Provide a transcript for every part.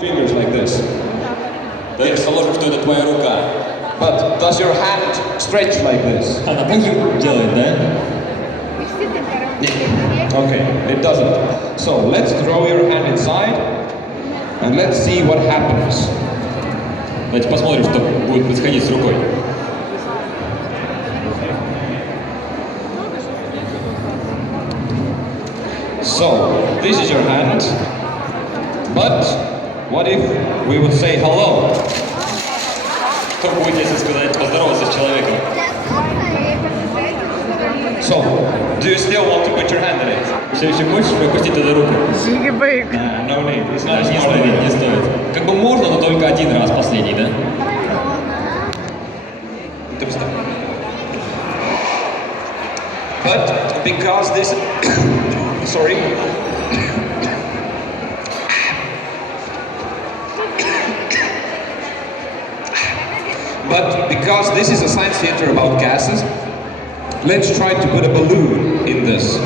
Fingers like this. Давайте положим, что это твоя рука. But does your hand stretch like this? Она так же делает, да? Okay, it doesn't. So let's throw your hand inside and let's see what happens. Давайте посмотрим, что будет происходить с рукой. So, this is your hand. But what if we would say hello? Что будет, если сказать поздороваться с человеком? So, do you still want to put your hand in it? Все еще хочешь пропустить эту руку? No need. It's not a Не smart стоит, idea. не стоит. Как бы можно, но только один раз, последний, да? But because this, sorry. But because this is a science theater about gases, let's try to put a balloon in this.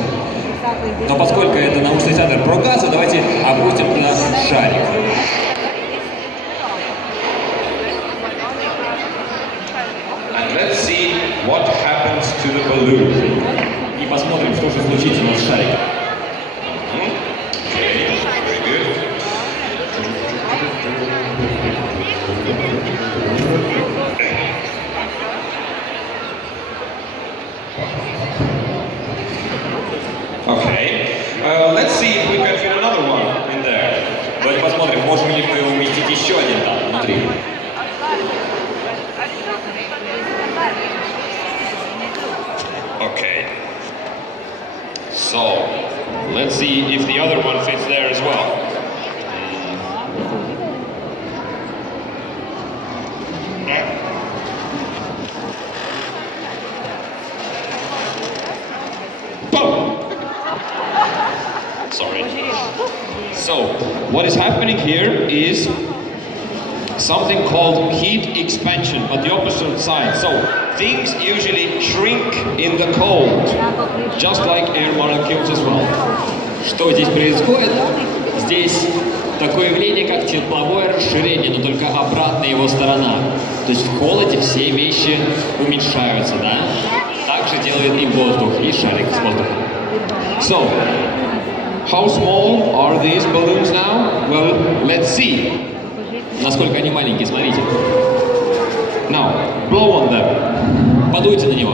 Но поскольку это научный театр про газы, давайте опустим туда шарик. And let's see what happens to the balloon. И посмотрим, что же случится у нас с шариком. Okay, very good. Okay, let's see if we can fit another one in there. Давайте посмотрим, можем ли мы уместить еще один там внутри. Okay. So, let's see if the other one fits there as well. Boom! Sorry. So, what is happening here is something called heat expansion, but the opposite side. So, things usually shrink in the cold, just like air molecules as well. Что здесь происходит? Здесь такое явление, как тепловое расширение, но только обратная его сторона. То есть в холоде все вещи уменьшаются, да? Так же делает и воздух, и шарик с воздухом. So, how small are these balloons now? Well, let's see. Насколько они маленькие, смотрите. Now, blow on them. Подуйте на него.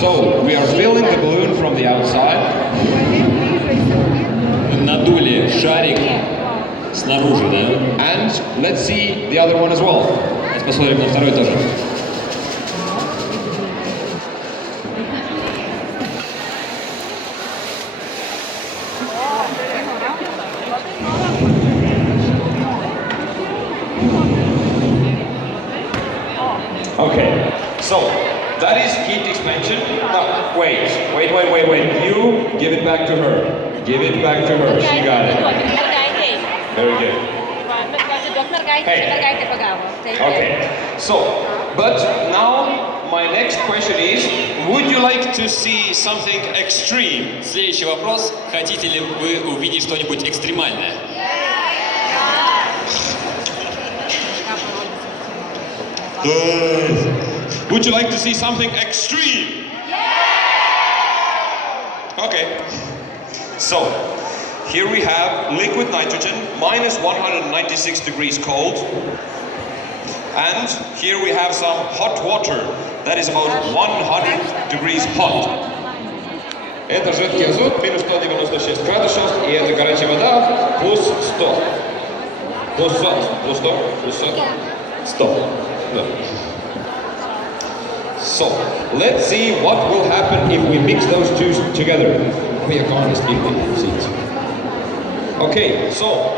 So, we are filling the balloon from the outside. Надули шарик снаружи, да? And let's see the other one as well. Давайте посмотрим на второй тоже. Okay, so that is heat expansion. No, wait. You give it back to her. Give it back to her. She got it. Very good. Hey. Okay, so, but now my next question is, would you like to see something extreme? Следующий вопрос. Хотите ли вы увидеть что-нибудь экстремальное? Would you like to see something extreme? Okay. So, here we have liquid nitrogen, minus 196 degrees cold. And here we have some hot water, that is about 100 degrees hot. Это жидкий азот, минус 196 градусов, и это горячая вода, плюс 100. Плюс 100. So, let's see what will happen if we mix those two together. Okay, so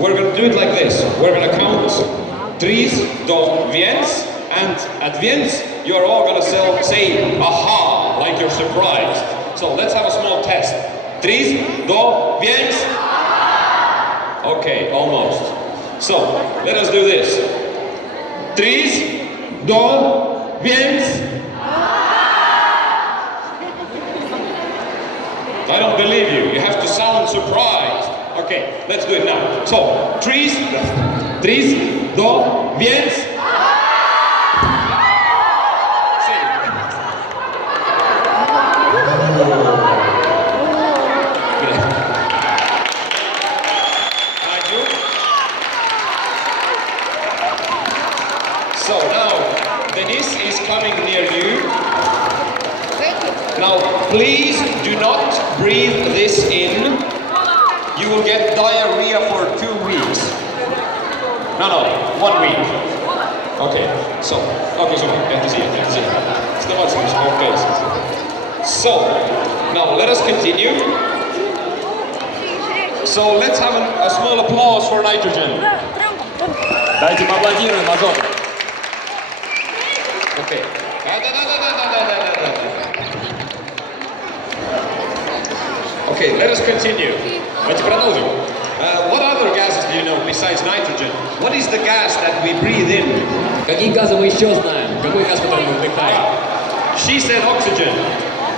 we're going to do it like this. We're going to count 3 do viens, and at viens you are all going to say aha, like you're surprised. So let's have a small test. 3 do viens. Okay, almost. So let us do this. 3 do więc... I don't believe you. You have to sound surprised. Okay, let's do it now. So, trees, do, więc... say it. Thank you. So now, Denise is coming near you. Now, please do not breathe this in. You will get diarrhea for 2 weeks. No, 1 week. Okay, so you have to see it, Okay. So, now let us continue. So let's have a small applause for nitrogen. Давайте поаплодируем азоту. Okay. Okay, let us continue. Давайте продолжим. What other gases do you know besides nitrogen? What is the gas that we breathe in? Какие газы мы еще знаем? Какой газ, который мы вдыхаем? She said oxygen.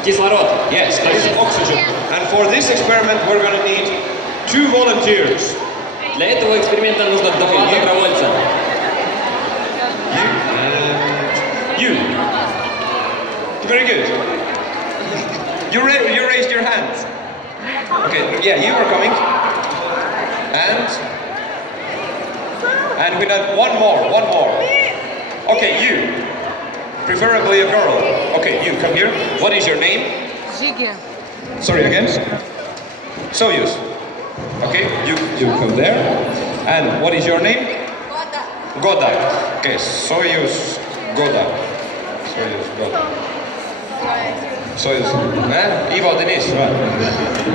Кислород. Yes, it is oxygen. And for this experiment, we're going to need 2 volunteers. Для этого эксперимента нужно 2 добровольца. You. Very good. You raised your hands. Okay, yeah, you are coming. And we need one more. Okay, you. Preferably a girl. Okay, you come here. What is your name? Ziggy. Sorry again? Soyuz. Okay, you come there. And what is your name? Goda. Okay, Soyuz Goda. Soyuz. Ivo Denis. Right.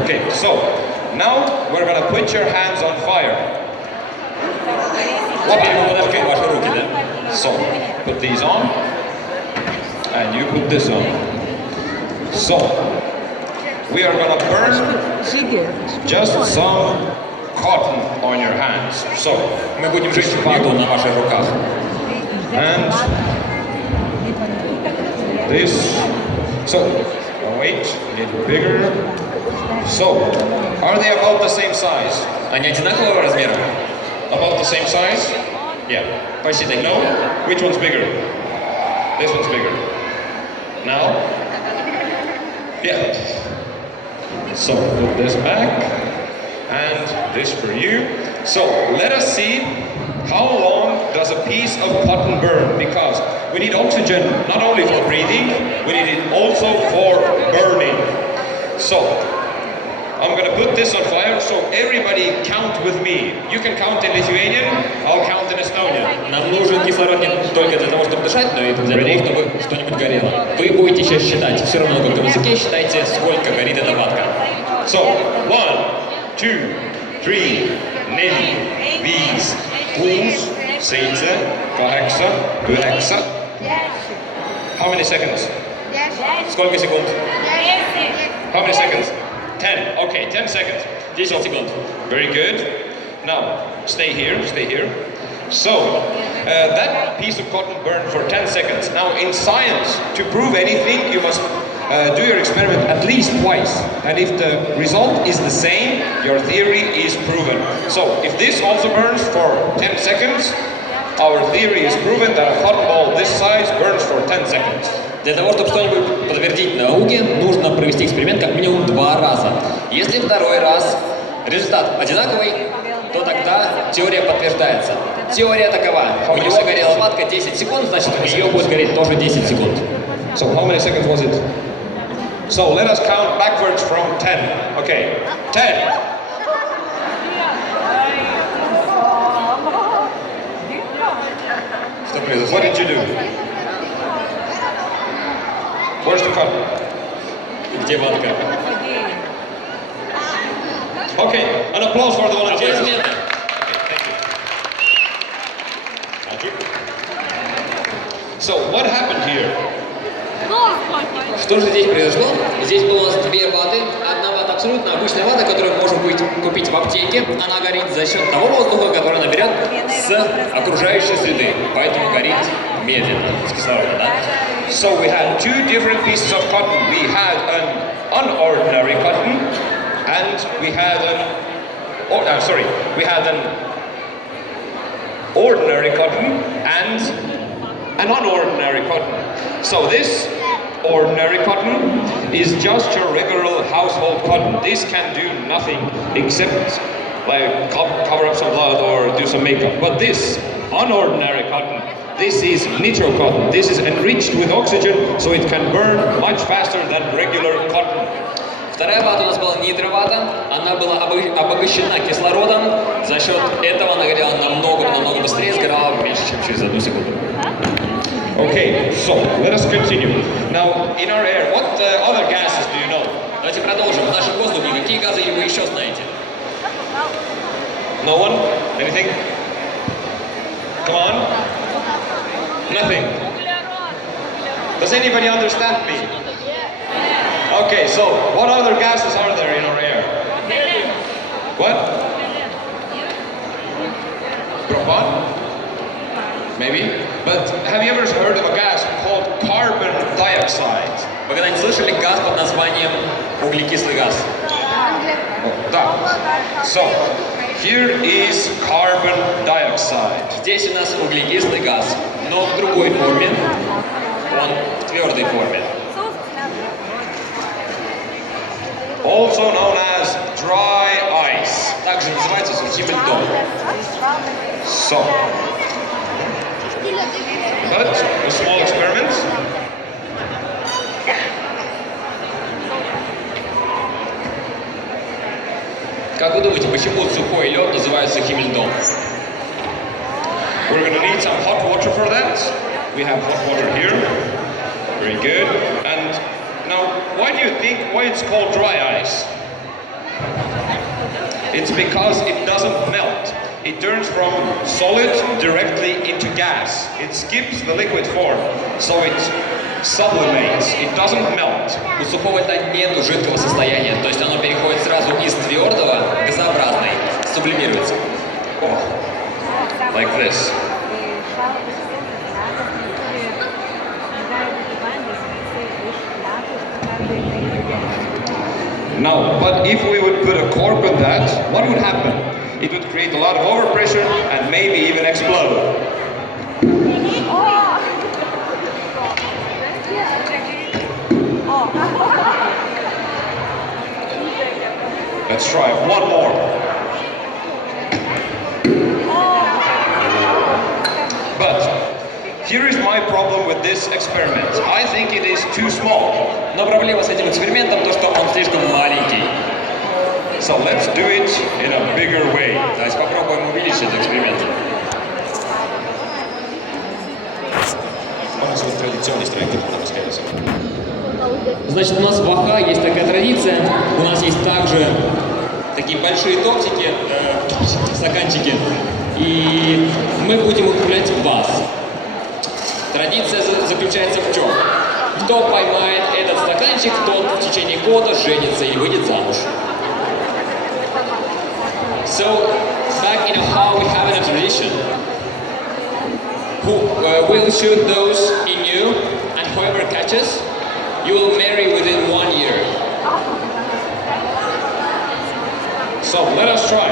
Okay, so now we're gonna put your hands on fire. Okay. Ваши руки, да? So put these on. And you put this on. So we are gonna burn just some cotton on your hands. So Мы будем жечь вату на ваших руках. and this. So wait, a little bigger. So are they about the same size? Они одинакового размера? About the same size? Yeah. Почти такие. No? Which one's bigger? This one's bigger. Now? Yeah. So put this back and this for you. So let us see how long does a piece of cotton burn, because we need oxygen not only for breathing, we need it also for burning. So I'm going to put this on fire, so everybody count with me. You can count in Lithuanian, I'll count in Estonian. Нам нужен кислород не только для того, чтобы дышать, но и для того, чтобы что-нибудь горело. Вы будете сейчас считать, все равно на каком языке считайте, сколько горит эта ватка. So 1, 2, 3, 4, 5, 6, 7, 8, 9. How many seconds? Сколько секунд? How many seconds? 10. Okay, 10 seconds. 10 секунд. Very good. Now, stay here. So, that piece of cotton burned for 10 seconds. Now, in science, to prove anything, you must do your experiment at least twice. And if the result is the same, your theory is proven. So, if this also burns for 10 seconds, our theory is proven that a cotton ball this size burns for 10 seconds. Для того, чтобы что-нибудь подтвердить науке, нужно провести эксперимент как минимум 2 раза. Если второй раз результат одинаковый, то тогда теория подтверждается. Теория такова. У него горела ватка 10 секунд, значит у нее будет гореть тоже 10 секунд. So how many seconds was it? So let us count backwards from 10. Okay, 10. Что произошло? What did you do? Where's the cotton? Где ватка? Okay, an applause for the volunteers. Аплодисменты. Thank you. So what happened here? Что же здесь произошло? Здесь было у нас 2 ваты. Одна вата абсолютно обычная вата, которую можно будет купить в аптеке. Она горит за счет того воздуха, который она берет с окружающей среды. Поэтому горит медленно, с кислородом, да? So we had two different pieces of cotton. We had an unordinary cotton, and we had we had an ordinary cotton and an unordinary cotton. So this ordinary cotton is just your regular household cotton. This can do nothing except like cover up some blood or do some makeup. But this unordinary cotton, this is nitro cotton. This is enriched with oxygen, so it can burn much faster than regular cotton. Вторая вата у нас была нитровата, она была обогащена кислородом, за счет этого она горела намного быстрее, сгорала меньше, чем через 1 секунду. Okay, so let us continue. Now, in our air, what other gases do you know? Давайте продолжим. В нашем воздухе какие газы вы еще знаете? No one? Anything? Come on? Nothing. Does anybody understand me? Okay, so what other gases are there in our air? What? Propan? Maybe. But have you ever heard of a gas called carbon dioxide? Вы когда-нибудь слышали газ под названием углекислый газ? Да. So, here is carbon dioxide. Здесь у нас углекислый газ, но в другой форме. Он в твердой форме. Also known as dry ice. Также называется сухим льдом. So, but a small experiment. Как вы думаете, почему сухой лед называют сухим льдом? We're going to need some hot water for that. We have hot water here. Very good. And now, why do you think why it's called dry ice? It's because it doesn't melt. It turns from solid directly into gas. It skips the liquid form, so it sublimates. It doesn't melt. У сухого льда нет жидкого состояния, то есть оно переходит сразу из твердого к газообразной, сублимируется. Oh, like this. Now, but if we would put a cork on that, what would happen? It would create a lot of overpressure and maybe even explode. Let's try one more. But here is my problem with this experiment. I think it is too small. Но проблема с этим экспериментом то, что он слишком маленький. So let's do it in a bigger way. Давайте попробуем увеличить этот эксперимент. Значит, у нас в АХА есть такая традиция. У нас есть также такие большие тортики, стаканчики. И мы будем употреблять вас. Традиция заключается в чем? Кто поймает этот стаканчик, тот в течение года женится или выйдет замуж. So, back in AHA we have a tradition. Who will shoot those in you, and whoever catches, you will marry within 1 year. So let us try.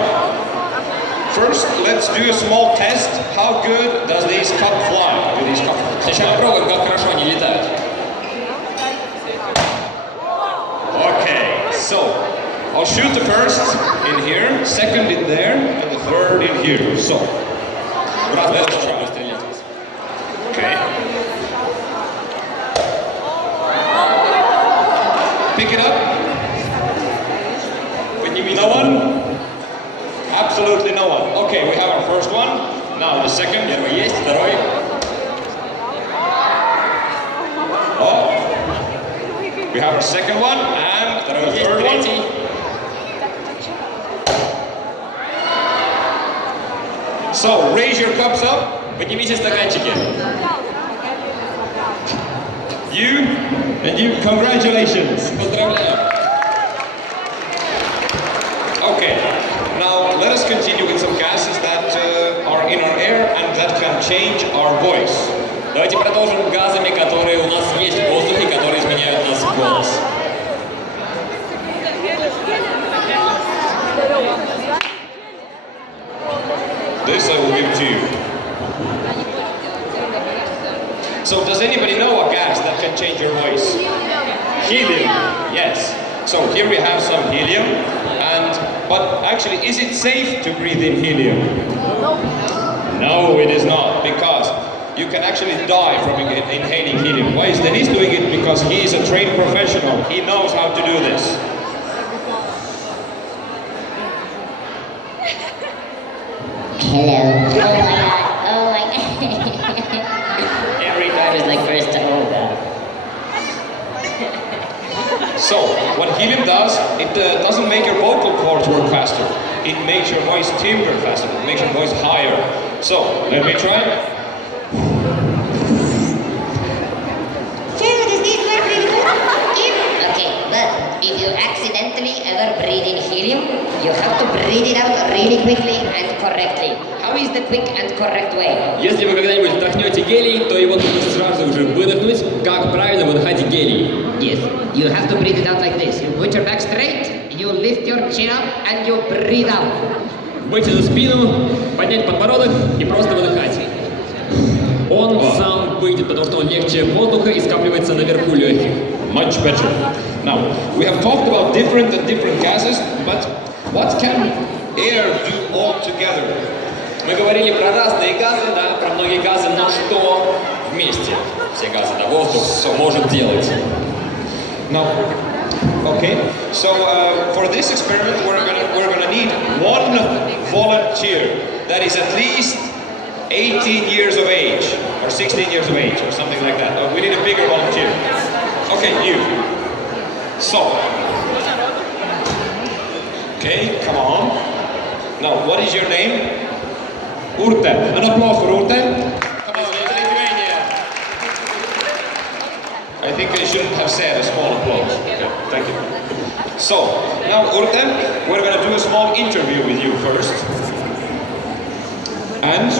First, let's do a small test. How good does these cup fly? Do these cup fly? Сначала попробуем, как хорошо они летают. Okay, so I'll shoot the first in here, second in there, and the third in here. So, let's try. Okay. Pick it up. No one? Absolutely no one. Okay, we have our first one. Now the second. Первый есть, второй. Oh. We have our second one and the third one. So raise your cups up. Поднимите стаканчики. You and you. Congratulations. Поздравляю. Okay, now let us continue with some gases that are in our air and that can change our voice. Давайте продолжим газами, которые у нас есть в воздухе, которые изменяют нас в голос. This I will give to you. So does anybody know a gas that can change your voice? Helium. Yes. So here we have some helium, but actually, is it safe to breathe in helium? No, it is not, because you can actually die from inhaling helium. Why is Dennis doing it? Because he is a trained professional. He knows how to do this. Hello. Oh my god. Every time is like first time. Oh god. So, what helium does, it doesn't make your vocal cords work faster. It makes your voice timbre faster. It makes your voice higher. So, let me try. Okay, but if you accidentally ever breathe in helium, you have to breathe it out really quickly and correctly. How is the quick and correct way? Если вы когда-нибудь вдохнете гелий, то его нужно сразу же выдохнуть. Как правильно выдыхать гелий? Yes, you have to breathe it out like this. You put your back straight, you lift your chin up, and you breathe out. Вытянуть спину, поднять подбородок и просто выдыхать. Он сам выйдет, потому что он легче воздуха и скапливается наверху легких. Much better. Now, we have talked about different gases, but what can air do all together? Мы говорили про разные газы, да, про многие газы, но что вместе все газы, да, воздух может делать? Now, okay, so for this experiment we're gonna need one volunteer that is at least 18 years of age, or 16 years of age, or something like that. We need a bigger volunteer. Okay, you. So, okay, come on. Now, what is your name? Urte. An applause for Urte. Come on, Lithuania. I think I shouldn't have said a small applause. Okay, thank you. So, now Urte, we're going to do a small interview with you first. And